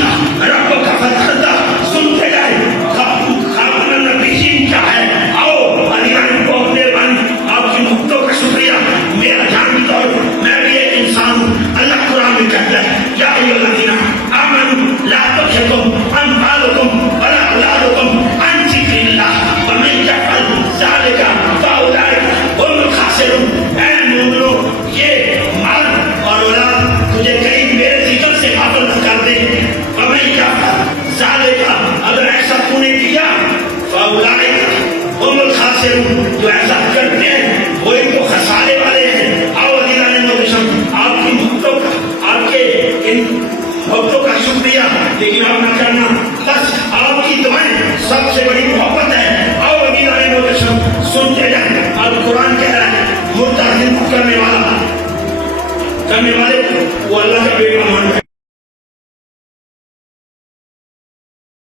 کا رب کا فتح سنتے گئے خاتم النبیین کیا ہے. آؤ علیان کو اپنے بن آپ کی مختوں کا شکریہ. میرا جان بھی تو میں بھی ایک انسان ہوں. اللہ قرآن میں کہتا ہے یا ایھا الذین آمنوا لا تلھکم اموالکم ولا اولادکم عن ذکر اللہ ومن یفعل ذلک فاولئک هم الخاسرون. اے مومنو یہ مال اور اولاد تجھے کہیں میرے ذکر سے غافل نہ کر دے. ومن یفعل ذلک اگر ایسا تو نے کیا فاولئک هم الخاسرون جو ایسا کرتے ہیں وہی تو خسارے والے ہیں. آؤ عزیزان محترم آپ کی مختوں کا آپ کے ان وقتوں کا شکریہ لیکن آپ نہ کرنا بس آپ کی دعائیں سب سے بڑی محبت ہے. آؤ عزیزان محترم سنتے جائیں. اب قرآن کہہ رہا ہے مرتد کرنے والے وہ اللہ کا بیٹا